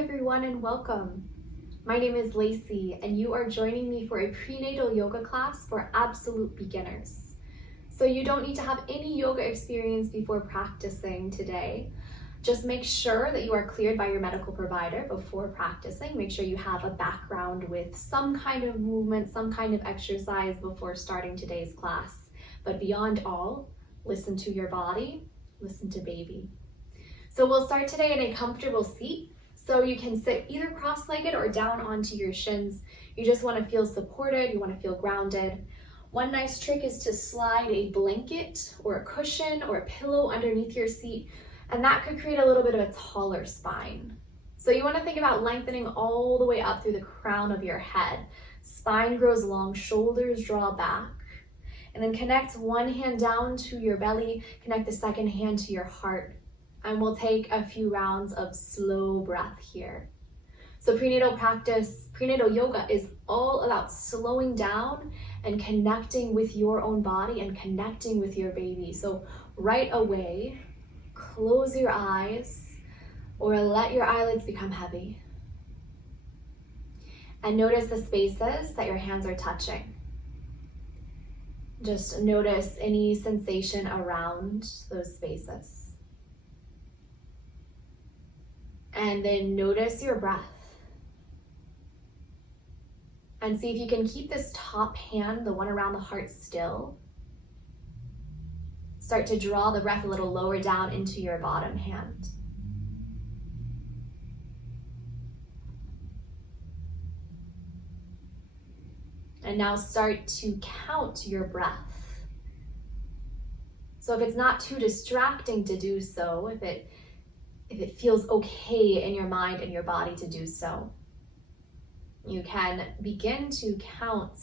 everyone and welcome. My name is Lacey and you are joining me for a prenatal yoga class for absolute beginners. So you don't need to have any yoga experience before practicing today. Just make sure that you are cleared by your medical provider before practicing. Make sure you have a background with some kind of movement, some kind of exercise before starting today's class. But beyond all, listen to your body, listen to baby. So we'll start today in a comfortable seat. So you can sit either cross-legged or down onto your shins. You just want to feel supported, you want to feel grounded. One nice trick is to slide a blanket or a cushion or a pillow underneath your seat, and that could create a little bit of a taller spine. So you want to think about lengthening all the way up through the crown of your head. Spine grows long, shoulders draw back. And then connect one hand down to your belly, connect the second hand to your heart. And we'll take a few rounds of slow breath here. So prenatal yoga is all about slowing down and connecting with your own body and connecting with your baby. So right away, close your eyes or let your eyelids become heavy. And notice the spaces that your hands are touching. Just notice any sensation around those spaces. And then notice your breath. And see if you can keep this top hand, the one around the heart, still. Start to draw the breath a little lower down into your bottom hand. And now start to count your breath. So if it's not too distracting to do so, if it feels okay in your mind and your body to do so, you can begin to count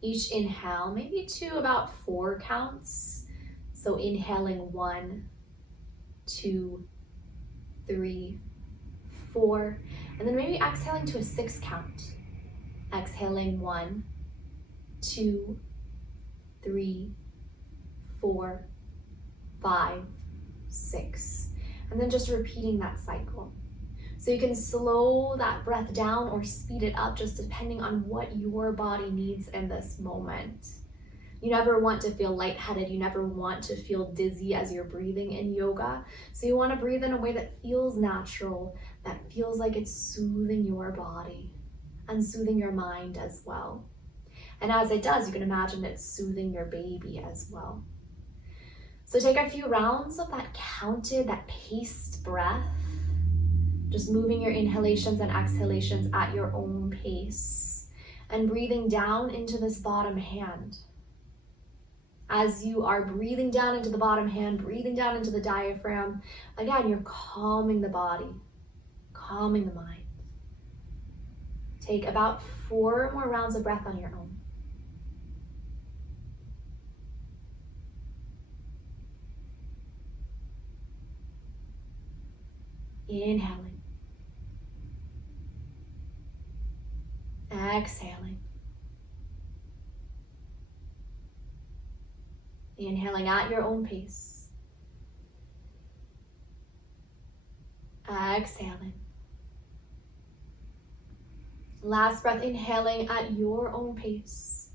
each inhale, maybe to about 4 counts. So inhaling 1, 2, 3, 4, and then maybe exhaling to a 6 count. Exhaling 1, 2, 3, 4, 5, 6. And then just repeating that cycle. So you can slow that breath down or speed it up just depending on what your body needs in this moment. You never want to feel lightheaded. You never want to feel dizzy as you're breathing in yoga. So you want to breathe in a way that feels natural, that feels like it's soothing your body and soothing your mind as well. And as it does, you can imagine it's soothing your baby as well. So take a few rounds of that counted, that paced breath, just moving your inhalations and exhalations at your own pace and breathing down into this bottom hand. As you are breathing down into the bottom hand, breathing down into the diaphragm, again, you're calming the body, calming the mind. Take about 4 more rounds of breath on your own. Inhaling. Exhaling. Inhaling at your own pace. Exhaling. Last breath, inhaling at your own pace.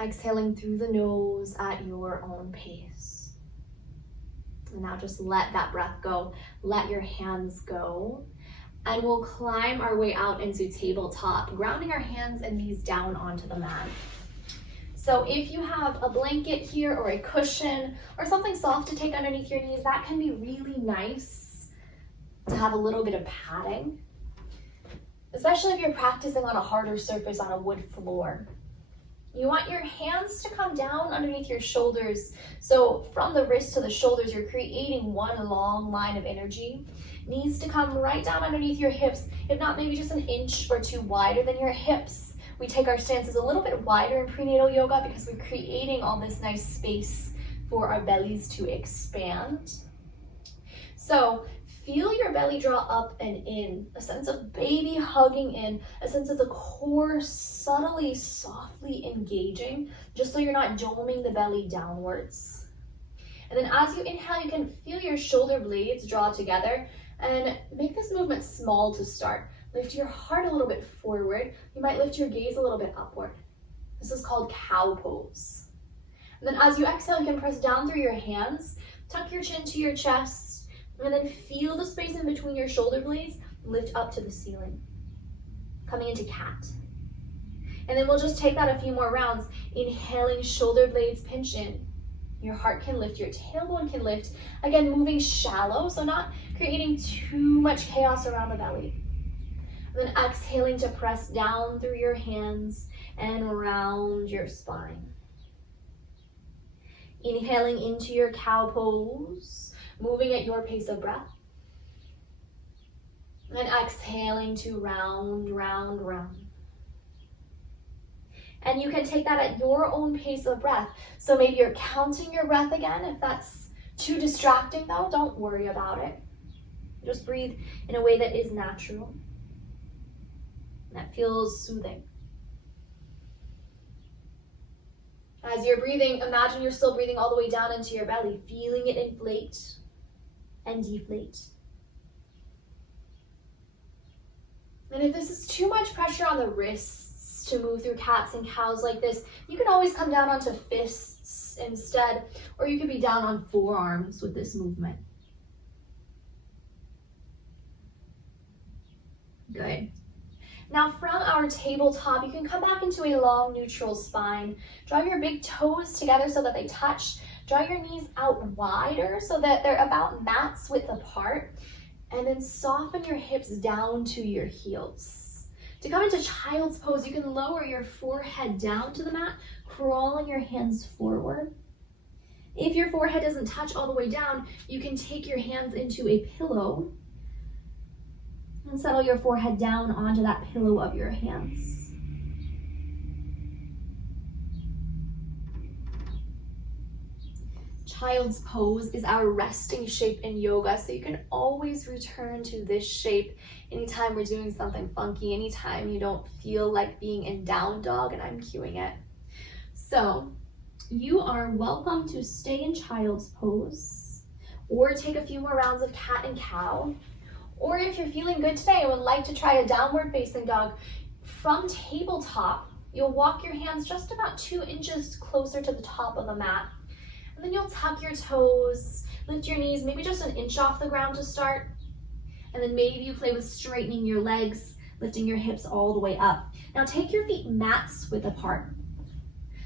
Exhaling through the nose at your own pace. And now just let that breath go. Let your hands go. And we'll climb our way out into tabletop, grounding our hands and knees down onto the mat. So if you have a blanket here or a cushion or something soft to take underneath your knees, that can be really nice to have a little bit of padding, especially if you're practicing on a harder surface on a wood floor. You want your hands to come down underneath your shoulders. So from the wrist to the shoulders, you're creating one long line of energy. Knees to come right down underneath your hips, if not maybe just an inch or 2 wider than your hips. We take our stances a little bit wider in prenatal yoga because we're creating all this nice space for our bellies to expand. So feel your belly draw up and in, a sense of baby hugging in, a sense of the core subtly, softly engaging, just so you're not doming the belly downwards. And then as you inhale, you can feel your shoulder blades draw together And make this movement small to start. Lift your heart a little bit forward. You might lift your gaze a little bit upward. This is called cow pose. And then as you exhale, you can press down through your hands, tuck your chin to your chest, and then feel the space in between your shoulder blades, lift up to the ceiling. Coming into cat. And then we'll just take that a few more rounds. Inhaling, shoulder blades pinch in. Your heart can lift, your tailbone can lift. Again, moving shallow, so not creating too much chaos around the belly. And then exhaling to press down through your hands and around your spine. Inhaling into your cow pose, moving at your pace of breath. And exhaling to round, round, round. And you can take that at your own pace of breath. So maybe you're counting your breath again. If that's too distracting though, don't worry about it. Just breathe in a way that is natural. That feels soothing. As you're breathing, imagine you're still breathing all the way down into your belly, feeling it inflate and deflate. And if this is too much pressure on the wrists to move through cats and cows like this, you can always come down onto fists instead, or you could be down on forearms with this movement. Good. Now from our tabletop, you can come back into a long neutral spine. Draw your big toes together so that they touch. Draw your knees out wider so that they're about mat's width apart. And then soften your hips down to your heels. To come into child's pose, you can lower your forehead down to the mat, crawling your hands forward. If your forehead doesn't touch all the way down, you can take your hands into a pillow and settle your forehead down onto that pillow of your hands. Child's pose is our resting shape in yoga, so you can always return to this shape anytime we're doing something funky, anytime you don't feel like being in down dog and I'm cueing it. So you are welcome to stay in child's pose or take a few more rounds of cat and cow. Or if you're feeling good today and would like to try a downward facing dog, from tabletop, you'll walk your hands just about 2 inches closer to the top of the mat. And then you'll tuck your toes, lift your knees, maybe just 1 inch off the ground to start. And then maybe you play with straightening your legs, lifting your hips all the way up. Now take your feet mat's width apart.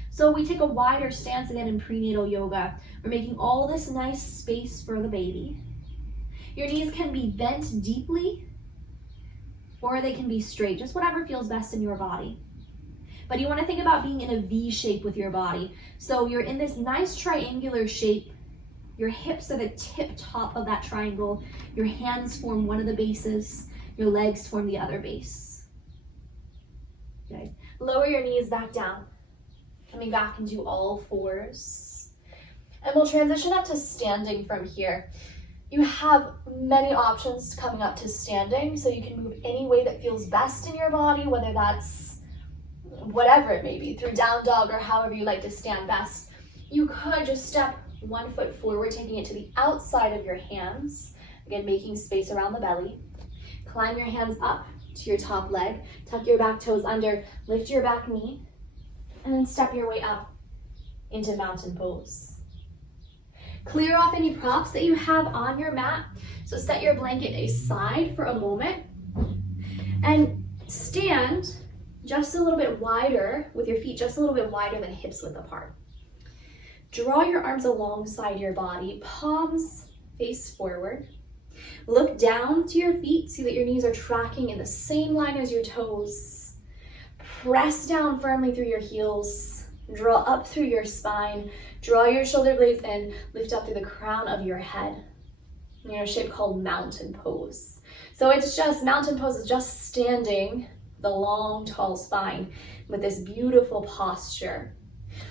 So we take a wider stance again in prenatal yoga. We're making all this nice space for the baby. Your knees can be bent deeply or they can be straight, just whatever feels best in your body. But you want to think about being in a V shape with your body. So you're in this nice triangular shape. Your hips are the tip top of that triangle. Your hands form one of the bases. Your legs form the other base. Okay. Lower your knees back down. Coming back into all fours. And we'll transition up to standing from here. You have many options coming up to standing, so you can move any way that feels best in your body, whether that's whatever it may be, through down dog or however you like to stand best. You could just step 1 foot forward, taking it to the outside of your hands. Again, making space around the belly. Climb your hands up to your top leg. Tuck your back toes under. Lift your back knee. And then step your way up into mountain pose. Clear off any props that you have on your mat. So set your blanket aside for a moment. And stand just a little bit wider, with your feet just a little bit wider than hips width apart. Draw your arms alongside your body, palms face forward. Look down to your feet, see that your knees are tracking in the same line as your toes. Press down firmly through your heels. Draw up through your spine. Draw your shoulder blades in, lift up through the crown of your head. You're in a shape called mountain pose. So it's just, mountain pose is just standing, the long, tall spine with this beautiful posture.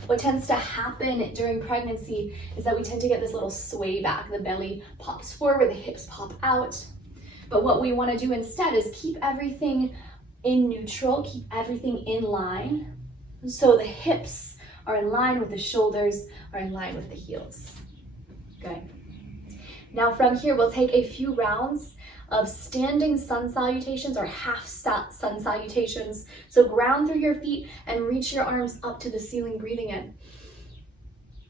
What tends to happen during pregnancy is that we tend to get this little sway back. The belly pops forward, the hips pop out. But what we want to do instead is keep everything in neutral, keep everything in line. So the hips are in line with the shoulders, are in line with the heels. Good. Now from here, we'll take a few rounds of standing sun salutations or half sun salutations. So ground through your feet and reach your arms up to the ceiling, breathing in.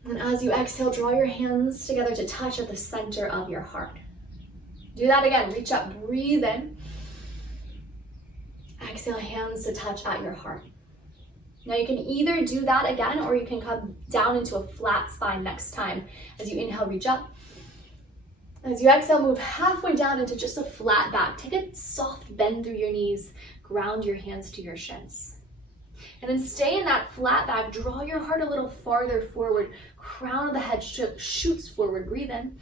And as you exhale, draw your hands together to touch at the center of your heart. Do that again. Reach up, breathe in. Exhale, hands to touch at your heart. Now you can either do that again, or you can come down into a flat spine next time. As you inhale, reach up. As you exhale, move halfway down into just a flat back. Take a soft bend through your knees. Ground your hands to your shins. And then stay in that flat back. Draw your heart a little farther forward. Crown of the head shoots forward. Breathe in.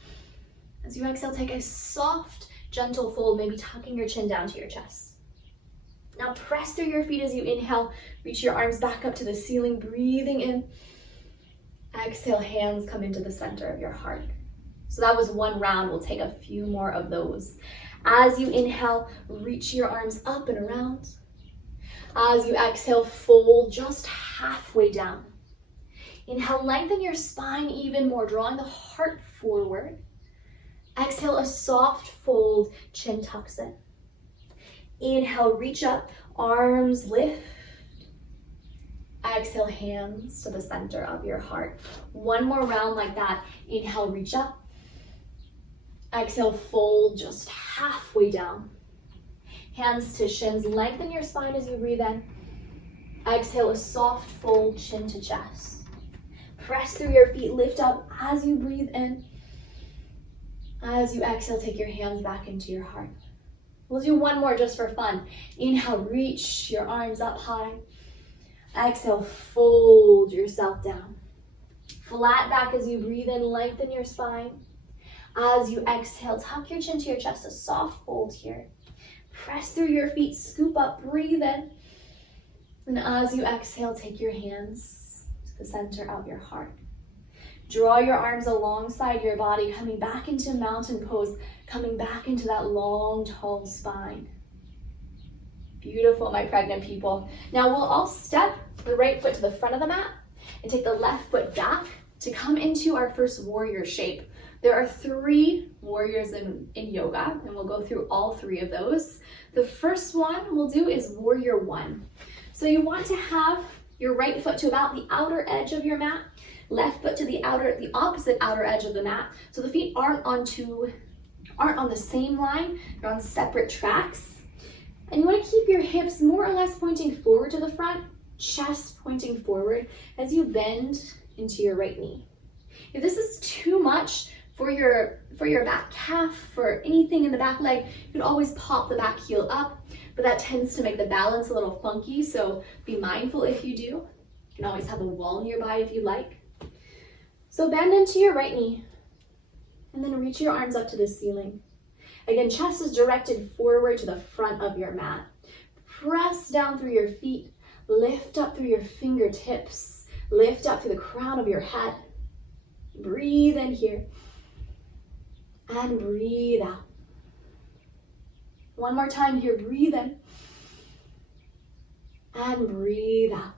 As you exhale, take a soft, gentle fold, maybe tucking your chin down to your chest. Now press through your feet as you inhale. Reach your arms back up to the ceiling, breathing in. Exhale, hands come into the center of your heart. So that was one round. We'll take a few more of those. As you inhale, reach your arms up and around. As you exhale, fold just halfway down. Inhale, lengthen your spine even more, drawing the heart forward. Exhale, a soft fold, chin tucks in. Inhale, reach up, arms lift. Exhale, hands to the center of your heart. One more round like that. Inhale, reach up. Exhale, fold just halfway down. Hands to shins, lengthen your spine as you breathe in. Exhale, a soft fold, chin to chest. Press through your feet, lift up as you breathe in. As you exhale, take your hands back into your heart. We'll do one more just for fun. Inhale, reach your arms up high. Exhale, fold yourself down. Flat back as you breathe in, lengthen your spine. As you exhale, tuck your chin to your chest, a soft fold here. Press through your feet, scoop up, breathe in. And as you exhale, take your hands to the center of your heart. Draw your arms alongside your body, coming back into mountain pose, coming back into that long, tall spine. Beautiful, my pregnant people. Now we'll all step the right foot to the front of the mat and take the left foot back to come into our first warrior shape. There are 3 warriors in yoga, and we'll go through all 3 of those. The first one we'll do is warrior 1. So you want to have your right foot to about the outer edge of your mat, left foot to the opposite outer edge of the mat. So the feet aren't on the same line, they're on separate tracks. And you want to keep your hips more or less pointing forward to the front, chest pointing forward as you bend into your right knee. If this is too much for your back calf, for anything in the back leg, you can always pop the back heel up, but that tends to make the balance a little funky, so be mindful if you do. You can always have a wall nearby if you like. So bend into your right knee, and then reach your arms up to the ceiling. Again, chest is directed forward to the front of your mat. Press down through your feet, lift up through your fingertips, lift up through the crown of your head. Breathe in here, and breathe out. One more time here, breathe in, and breathe out.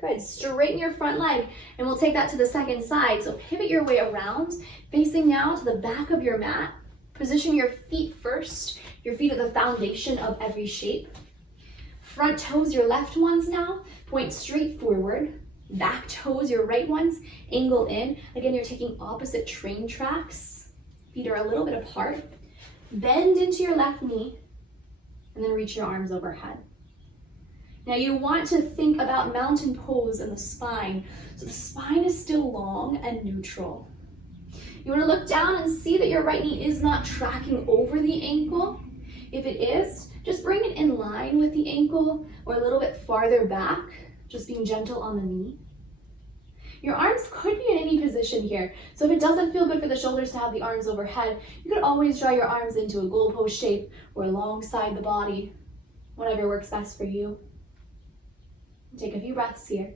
Good, straighten your front leg, and we'll take that to the second side. So pivot your way around, facing now to the back of your mat. Position your feet first. Your feet are the foundation of every shape. Front toes, your left ones now, point straight forward. Back toes, your right ones, angle in. Again, you're taking opposite train tracks. Feet are a little bit apart. Bend into your left knee, and then reach your arms overhead. Now you want to think about mountain pose in the spine. So the spine is still long and neutral. You want to look down and see that your right knee is not tracking over the ankle. If it is, just bring it in line with the ankle or a little bit farther back, just being gentle on the knee. Your arms could be in any position here. So if it doesn't feel good for the shoulders to have the arms overhead, you could always draw your arms into a goal pose shape or alongside the body, whatever works best for you. Take a few breaths here.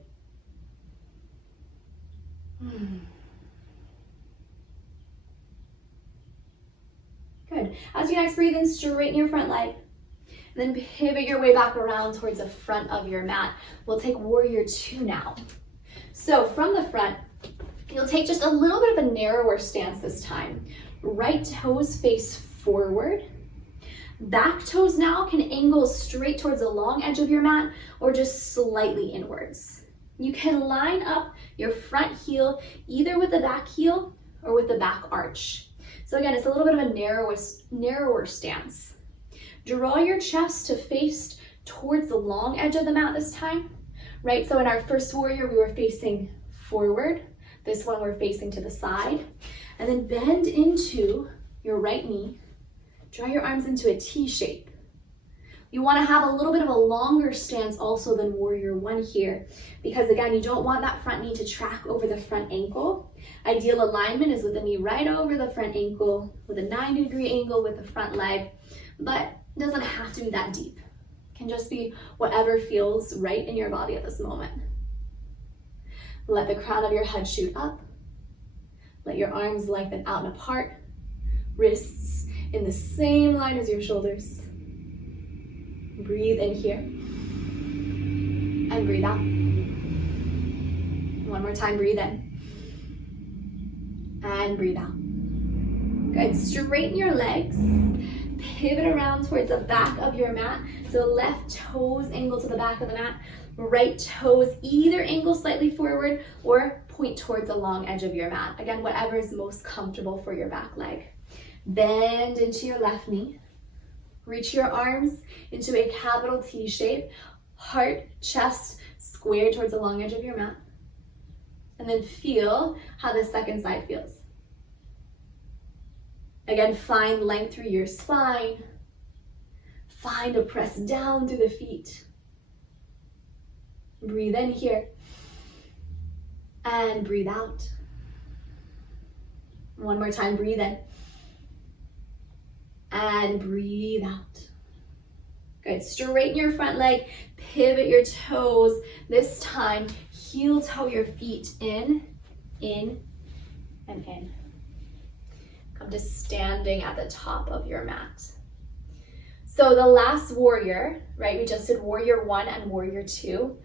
Good. As you next breathe in, straighten your front leg. And then pivot your way back around towards the front of your mat. We'll take warrior 2 now. So from the front, you'll take just a little bit of a narrower stance this time. Right toes face forward. Back toes now can angle straight towards the long edge of your mat or just slightly inwards. You can line up your front heel either with the back heel or with the back arch. So again, it's a little bit of a narrower stance. Draw your chest to face towards the long edge of the mat this time, right? So in our first warrior, we were facing forward. This one, we're facing to the side. And then bend into your right knee. Draw your arms into a T shape. You want to have a little bit of a longer stance also than warrior one here, because again, you don't want that front knee to track over the front ankle. Ideal alignment is with the knee right over the front ankle with a 90-degree angle with the front leg, but it doesn't have to be that deep. It can just be whatever feels right in your body at this moment. Let the crown of your head shoot up. Let your arms lengthen out and apart. Wrists in the same line as your shoulders. Breathe in here. And breathe out. One more time, breathe in. And breathe out. Good, straighten your legs. Pivot around towards the back of your mat. So left toes angle to the back of the mat. Right toes either angle slightly forward or point towards the long edge of your mat. Again, whatever is most comfortable for your back leg. Bend into your left knee. Reach your arms into a capital T shape. Heart, chest, square towards the long edge of your mat. And then feel how the second side feels. Again, find length through your spine. Find a press down through the feet. Breathe in here. And breathe out. One more time, breathe in. And breathe out. Good, straighten your front leg, pivot your toes. This time, heel toe your feet in, and in. Come to standing at the top of your mat. So the last warrior, right? We just did warrior 1 and warrior 2.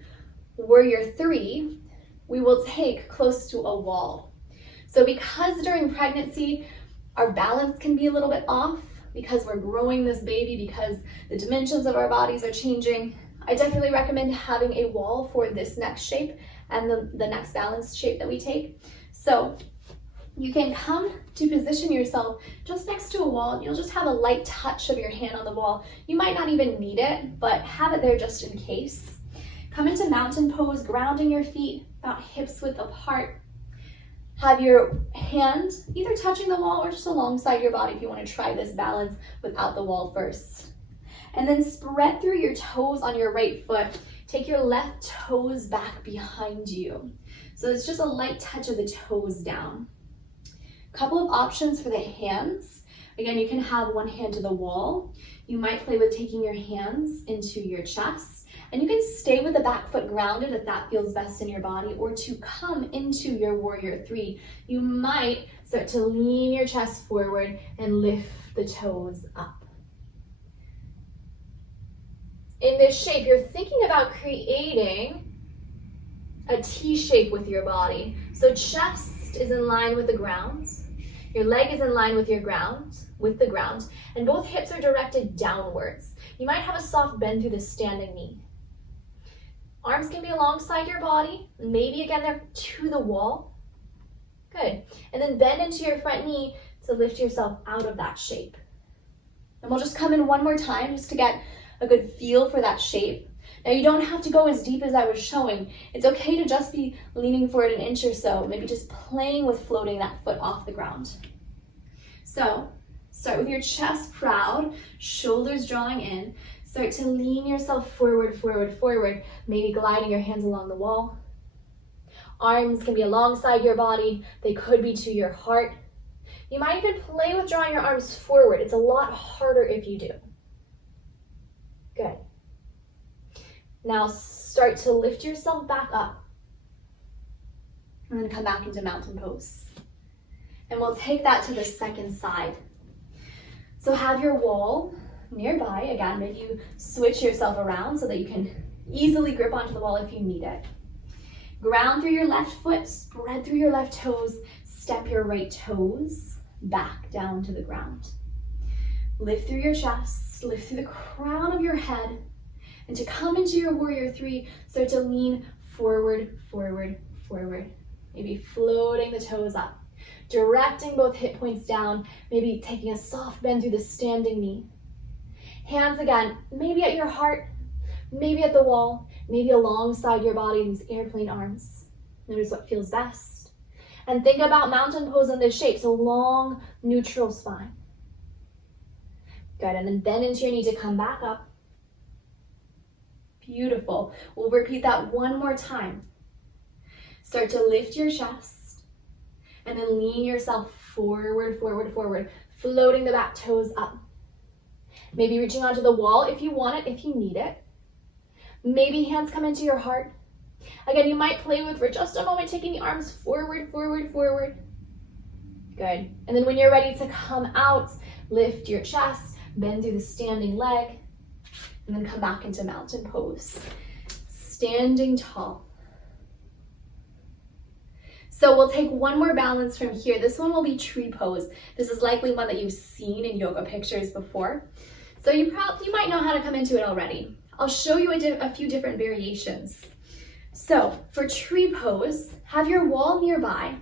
Warrior 3, we will take close to a wall. So because during pregnancy, our balance can be a little bit off, because we're growing this baby, because the dimensions of our bodies are changing, I definitely recommend having a wall for this next shape and the next balanced shape that we take. So you can come to position yourself just next to a wall. You'll just have a light touch of your hand on the wall. You might not even need it, but have it there just in case. Come into mountain pose, grounding your feet about hips width apart. Have your hand either touching the wall or just alongside your body if you want to try this balance without the wall first. And then spread through your toes on your right foot. Take your left toes back behind you. So it's just a light touch of the toes down. Couple of options for the hands. Again, you can have one hand to the wall. You might play with taking your hands into your chest, and you can stay with the back foot grounded if that feels best in your body, or to come into your warrior 3, you might start to lean your chest forward and lift the toes up. In this shape, you're thinking about creating a T shape with your body. So chest is in line with the ground. Your leg is in line with the ground, and both hips are directed downwards. You might have a soft bend through the standing knee. Arms can be alongside your body, maybe again they're to the wall. Good. And then bend into your front knee to lift yourself out of that shape. And we'll just come in one more time just to get a good feel for that shape. Now you don't have to go as deep as I was showing. It's okay to just be leaning forward an inch or so, maybe just playing with floating that foot off the ground. So start with your chest proud, shoulders drawing in. Start to lean yourself forward, maybe gliding your hands along the wall. Arms can be alongside your body. They could be to your heart. You might even play with drawing your arms forward. It's a lot harder if you do. Good. Now start to lift yourself back up and then come back into mountain pose. And we'll take that to the second side. So have your wall nearby. Again, maybe you switch yourself around so that you can easily grip onto the wall if you need it. Ground through your left foot, spread through your left toes, step your right toes back down to the ground. Lift through your chest, lift through the crown of your head. And to come into your warrior three, start to lean forward, forward, forward. Maybe floating the toes up, directing both hip points down, maybe taking a soft bend through the standing knee. Hands again, maybe at your heart, maybe at the wall, maybe alongside your body in these airplane arms. Notice what feels best. And think about mountain pose in this shape, so long, neutral spine. Good, and then bend into your knee to come back up. Beautiful. We'll repeat that one more time. Start to lift your chest, and then lean yourself forward, forward, forward, floating the back toes up. Maybe reaching onto the wall if you want it, if you need it. Maybe hands come into your heart. Again, you might play with, for just a moment, taking the arms forward, forward, forward. Good. And then when you're ready to come out, lift your chest, bend through the standing leg, and then come back into mountain pose. Standing tall. So we'll take one more balance from here. This one will be tree pose. This is likely one that you've seen in yoga pictures before. So you might know how to come into it already. I'll show you a few different variations. So for tree pose, have your wall nearby.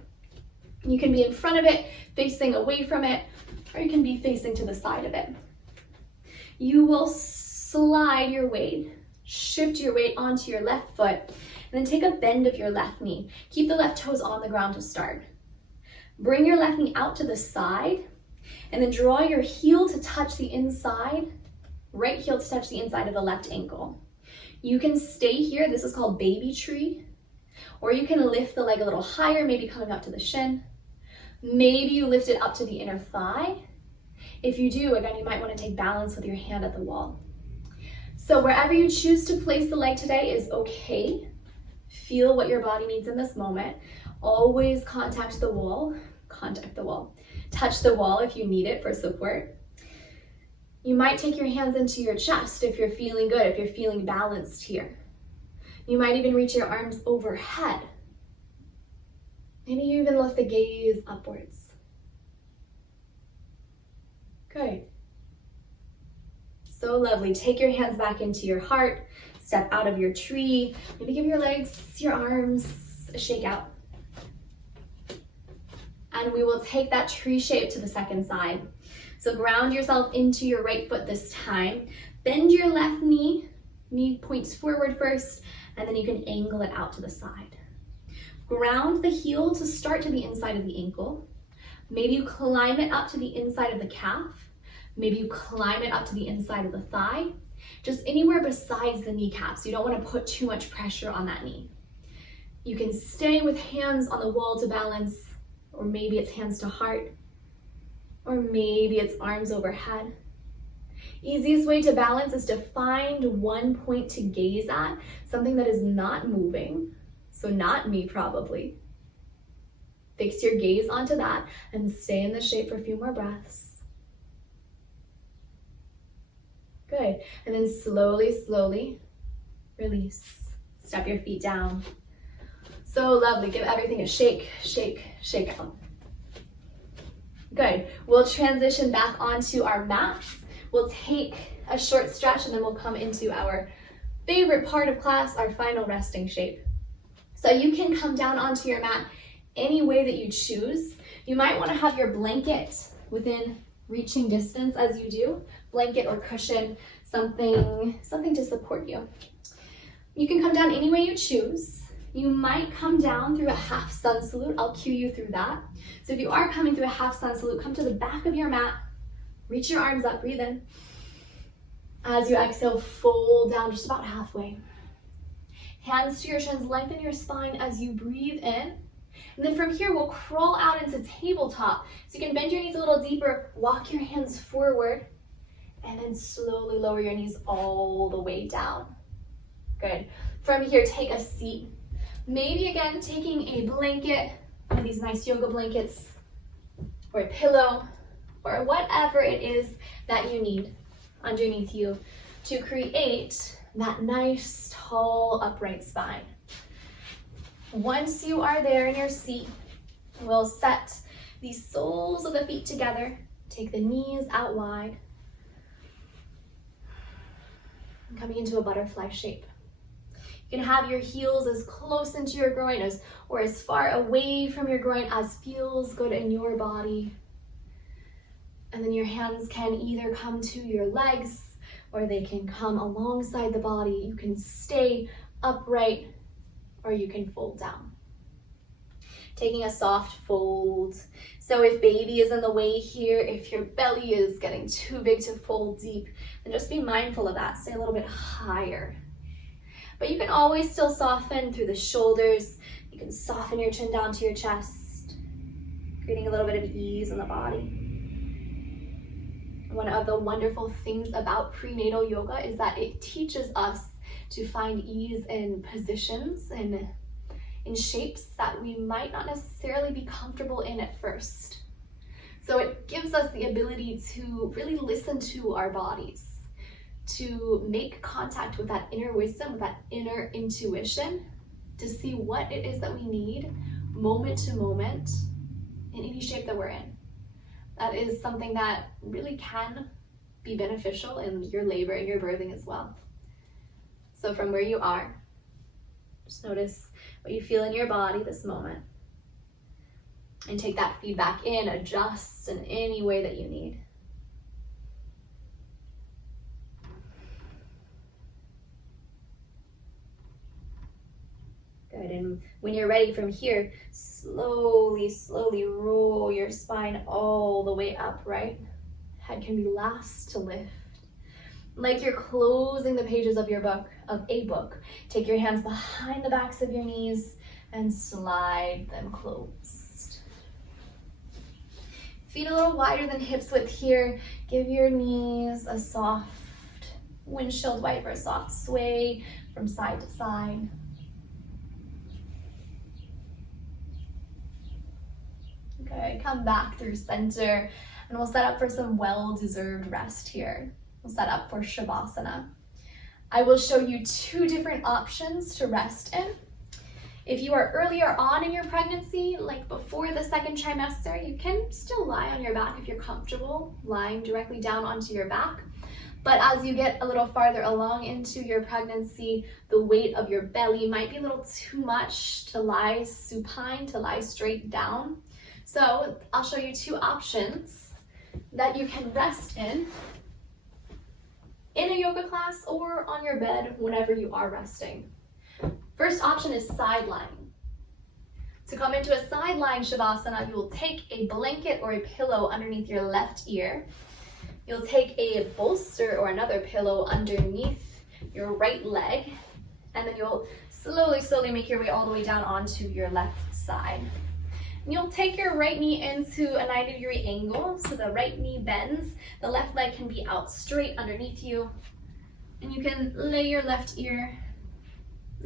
You can be in front of it, facing away from it, or you can be facing to the side of it. You will slide your weight, shift your weight onto your left foot, and then take a bend of your left knee. Keep the left toes on the ground to start. Bring your left knee out to the side, and then draw your heel to touch the inside, right heel to touch the inside of the left ankle. You can stay here, this is called baby tree, or you can lift the leg a little higher, maybe coming up to the shin. Maybe you lift it up to the inner thigh. If you do, again, you might want to take balance with your hand at the wall. So wherever you choose to place the leg today is okay. Feel what your body needs in this moment. Always contact the wall. Touch the wall if you need it for support. You might take your hands into your chest if you're feeling good, if you're feeling balanced here. You might even reach your arms overhead. Maybe you even lift the gaze upwards. Good. So lovely. Take your hands back into your heart. Step out of your tree. Maybe give your legs, your arms a shake out. And we will take that tree shape to the second side. So ground yourself into your right foot this time. Bend your left knee. Knee points forward first, and then you can angle it out to the side. Ground the heel to start to the inside of the ankle. Maybe you climb it up to the inside of the calf. Maybe you climb it up to the inside of the thigh. Just anywhere besides the kneecaps. You don't want to put too much pressure on that knee. You can stay with hands on the wall to balance, or maybe it's hands to heart, or maybe it's arms overhead. Easiest way to balance is to find one point to gaze at, something that is not moving, so not me probably. Fix your gaze onto that and stay in the shape for a few more breaths. Good, and then slowly, slowly release. Step your feet down. So lovely, give everything a shake, shake, shake out. Good, we'll transition back onto our mats. We'll take a short stretch and then we'll come into our favorite part of class, our final resting shape. So you can come down onto your mat any way that you choose. You might want to have your blanket within reaching distance as you do. Blanket or cushion, something to support you. You can come down any way you choose. You might come down through a half sun salute. I'll cue you through that. So if you are coming through a half sun salute, come to the back of your mat, reach your arms up, breathe in. As you exhale, fold down just about halfway. Hands to your shins, lengthen your spine as you breathe in. And then from here, we'll crawl out into tabletop. So you can bend your knees a little deeper, walk your hands forward, and then slowly lower your knees all the way down. Good. From here, take a seat. Maybe again, taking a blanket, one of these nice yoga blankets, or a pillow, or whatever it is that you need underneath you to create that nice, tall, upright spine. Once you are there in your seat, we'll set the soles of the feet together. Take the knees out wide. coming into a butterfly shape. You can have your heels as close into your groin or as far away from your groin as feels good in your body. And then your hands can either come to your legs or they can come alongside the body. You can stay upright or you can fold down. Taking a soft fold. So if baby is in the way here, if your belly is getting too big to fold deep, then just be mindful of that. Stay a little bit higher. But you can always still soften through the shoulders. You can soften your chin down to your chest, creating a little bit of ease in the body. One of the wonderful things about prenatal yoga is that it teaches us to find ease in positions and in shapes that we might not necessarily be comfortable in at first. So it gives us the ability to really listen to our bodies, to make contact with that inner wisdom, with that inner intuition, to see what it is that we need moment to moment in any shape that we're in. That is something that really can be beneficial in your labor and your birthing as well. So from where you are, just notice what you feel in your body this moment. And take that feedback in, adjust in any way that you need. Good, and when you're ready from here, slowly roll your spine all the way upright. Head can be last to lift. Like you're closing the pages of a book. Take your hands behind the backs of your knees and slide them closed. Feet a little wider than hips width here. Give your knees a soft windshield wiper, a soft sway from side to side. Okay, come back through center and we'll set up for some well-deserved rest here. We'll set up for Shavasana. I will show you 2 different options to rest in. If you are earlier on in your pregnancy, like before the 2nd trimester, you can still lie on your back if you're comfortable lying directly down onto your back. But as you get a little farther along into your pregnancy, the weight of your belly might be a little too much to lie supine, to lie straight down. So I'll show you 2 options that you can rest in a yoga class or on your bed whenever you are resting. First option is side lying. To come into a side lying Shavasana, you will take a blanket or a pillow underneath your left ear. You'll take a bolster or another pillow underneath your right leg, and then you'll slowly make your way all the way down onto your left side. And you'll take your right knee into a 90-degree angle, so the right knee bends, the left leg can be out straight underneath you, and you can lay your left ear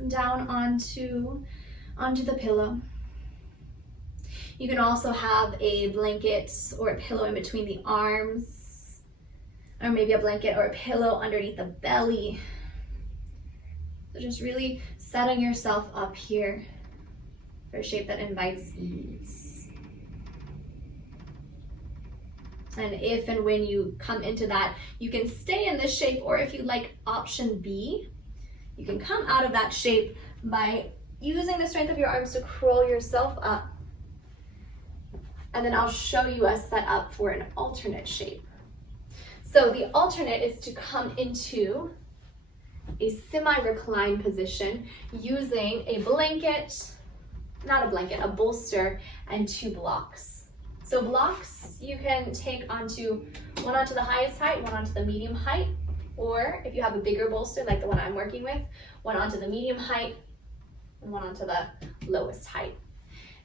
down onto the pillow. You can also have a blanket or a pillow in between the arms, or maybe a blanket or a pillow underneath the belly. So just really setting yourself up here for a shape that invites ease. And if and when you come into that, you can stay in this shape, or if you like option B, you can come out of that shape by using the strength of your arms to curl yourself up. And then I'll show you a setup for an alternate shape. So the alternate is to come into a semi-reclined position using a blanket, a bolster, and 2 blocks. So blocks you can take one onto the highest height, one onto the medium height, or if you have a bigger bolster like the one I'm working with, one onto the medium height and one onto the lowest height.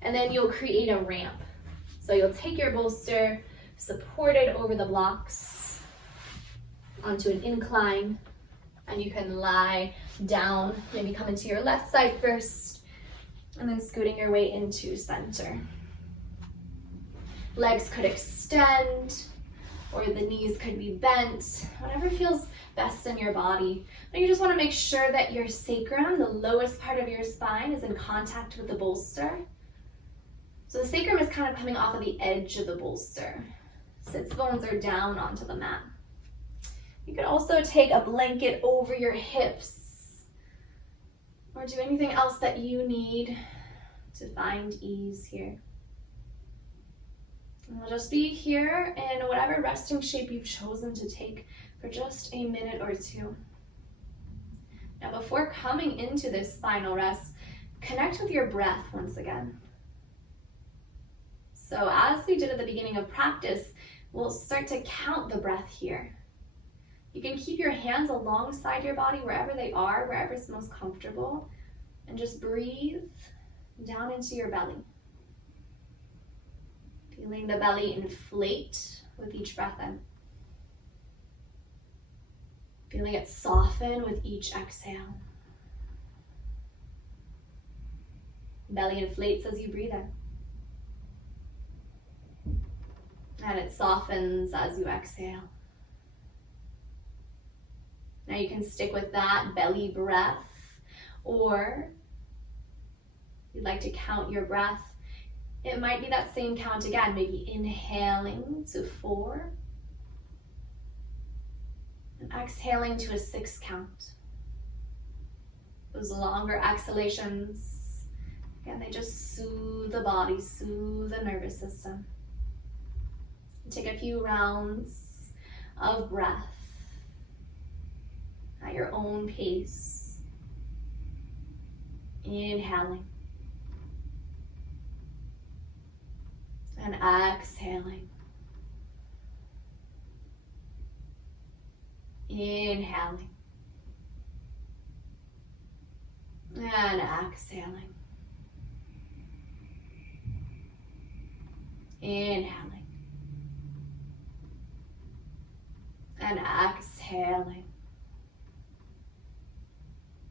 And then you'll create a ramp. So you'll take your bolster, support it over the blocks onto an incline, and you can lie down, maybe come into your left side first, and then scooting your way into center. Legs could extend, or the knees could be bent, whatever feels best in your body. But you just want to make sure that your sacrum, the lowest part of your spine, is in contact with the bolster. So the sacrum is kind of coming off of the edge of the bolster. Sits bones are down onto the mat. You could also take a blanket over your hips or do anything else that you need to find ease here. And we'll just be here in whatever resting shape you've chosen to take for just a minute or two. Now, before coming into this final rest, connect with your breath once again. So as we did at the beginning of practice, we'll start to count the breath here. You can keep your hands alongside your body wherever they are, wherever it's most comfortable, and just breathe down into your belly. Feeling the belly inflate with each breath in. Feeling it soften with each exhale. Belly inflates as you breathe in. And it softens as you exhale. Now you can stick with that belly breath, or you'd like to count your breath. It might be that same count again, maybe inhaling to 4 and exhaling to a 6 count. Those longer exhalations, again, they just soothe the body, soothe the nervous system. Take a few rounds of breath at your own pace. Inhaling and exhaling. Inhaling and exhaling. Inhaling and exhaling.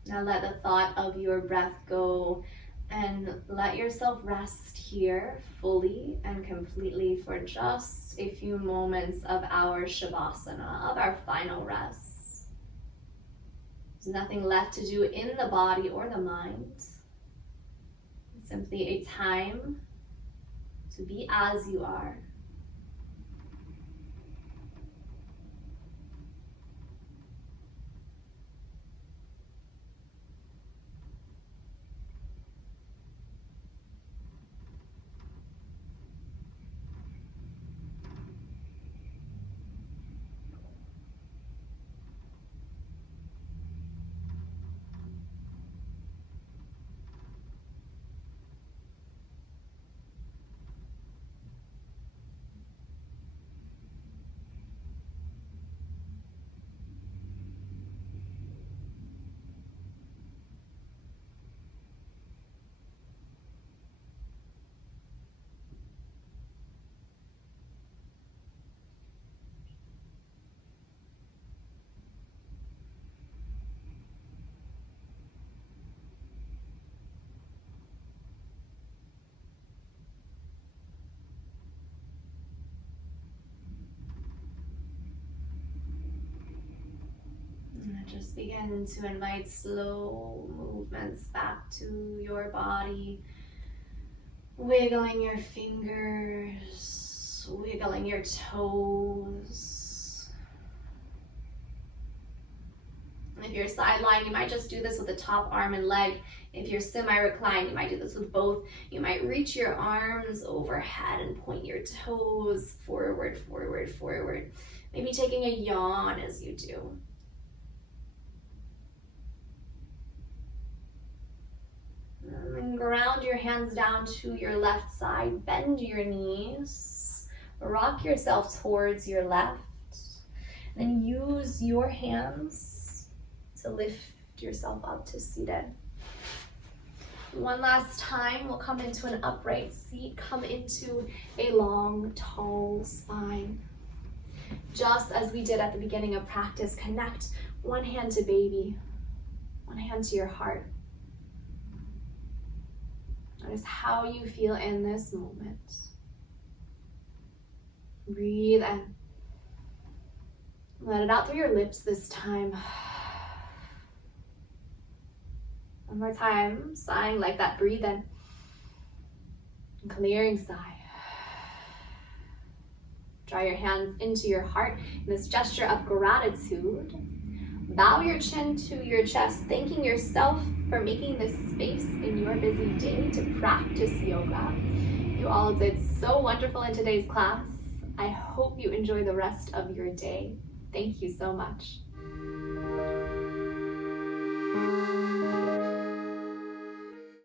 Now let the thought of your breath go and let yourself rest here fully and completely for just a few moments of our Shavasana, of our final rest. There's nothing left to do in the body or the mind. It's simply a time to be as you are. Just begin to invite slow movements back to your body. Wiggling your fingers, wiggling your toes. If you're sidelined, you might just do this with the top arm and leg. If you're semi-reclined, you might do this with both. You might reach your arms overhead and point your toes forward, forward, forward. Maybe taking a yawn as you do. And ground your hands down to your left side, bend your knees, rock yourself towards your left, and use your hands to lift yourself up to seated. One last time, we'll come into an upright seat, come into a long, tall spine. Just as we did at the beginning of practice, connect one hand to baby, one hand to your heart. Notice how you feel in this moment. Breathe in. Let it out through your lips this time. One more time, sighing like that. Breathe in. And clearing sigh. Try Draw your hands into your heart in this gesture of gratitude. Bow your chin to your chest, thanking yourself for making this space in your busy day to practice yoga. You all did so wonderful in today's class. I hope you enjoy the rest of your day. Thank you so much.